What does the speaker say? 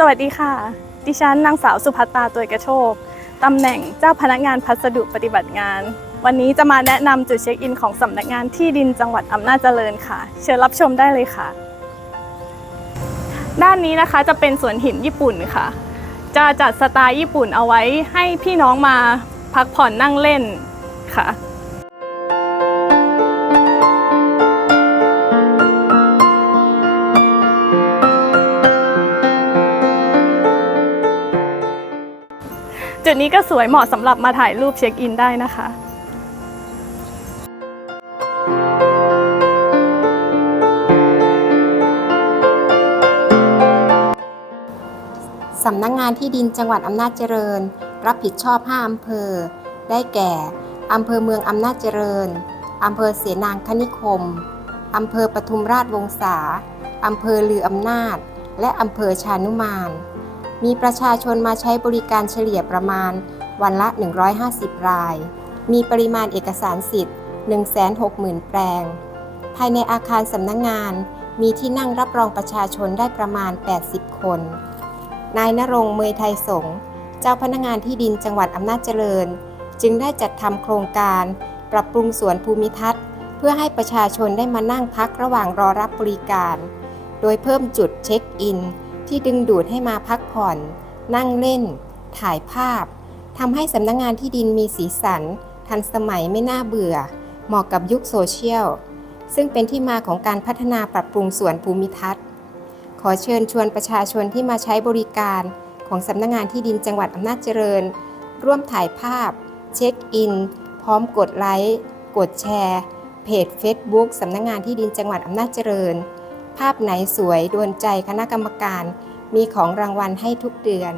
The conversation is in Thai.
สวัสดีค่ะ ดิฉันนางสาวสุภัตตาตัวยกระโชกตำแหน่งเจ้าพนักงานพัสดุปฏิบัติงาน วันนี้จะมาแนะนำจุดเช็คอินของสำนักงานที่ดินจังหวัดอำนาจเจริญค่ะ เชิญรับชมได้เลยค่ะ ด้านนี้นะคะจะเป็นสวนหินญี่ปุ่นค่ะ จะจัดสไตล์ญี่ปุ่นเอาไว้ให้พี่น้องมาพักผ่อนนั่งเล่นค่ะ จุดนี้ก็สวยเหมาะสำหรับมาถ่ายรูปเช็คอินได้นะคะสำนักงงานที่ดินจังหวัดอำนาจเจริญ รับผิดชอบ 5 อำเภอ ได้แก่ อำเภอเมืองอำนาจเจริญ อำเภอเสนางคณิคม อำเภอปทุมราชวงศา อำเภอลืออำนาจ และอำเภอชานุมาน มีประชาชนมาใช้บริการเฉลี่ยประมาณวันละ 150 ราย มีปริมาณเอกสารสิทธิ์ 160,000 แปลง ภายในอาคารสำนักงงาน มีที่นั่งรับรองประชาชนได้ประมาณ 80 คน นายนรงเมยไทยสงเจ้าพนักงานที่ดินจังหวัดอำนาจเจริญ จึงได้จัดทำโครงการ ปรับปรุงสวนภูมิทัศน์ เพื่อให้ประชาชนได้มานั่งพักระหว่างรอรับบริการ โดยเพิ่มจุดเช็คอิน ที่ดึงดูดให้มาพักผ่อน นั่งเล่น ถ่ายภาพทำให้สำนักงงานที่ดินมีสีสัน ทันสมัยไม่น่าเบื่อ เหมาะกับยุคโซเชียล ซึ่งเป็นที่มาของการพัฒนาปรับปรุงสวนภูมิทัศน์ ขอเชิญชวนประชาชนที่มาใช้บริการของสำนักงงานที่ดินจังหวัดอำนาจเจริญ ร่วมถ่ายภาพ เช็คอิน พร้อมกดไลค์ กดแชร์ เพจ Facebook สำนักงงานที่ดินจังหวัดอำนาจเจริญ ภาพไหนสวยโดนใจคณะกรรมการ มีของรางวัลให้ทุกเดือน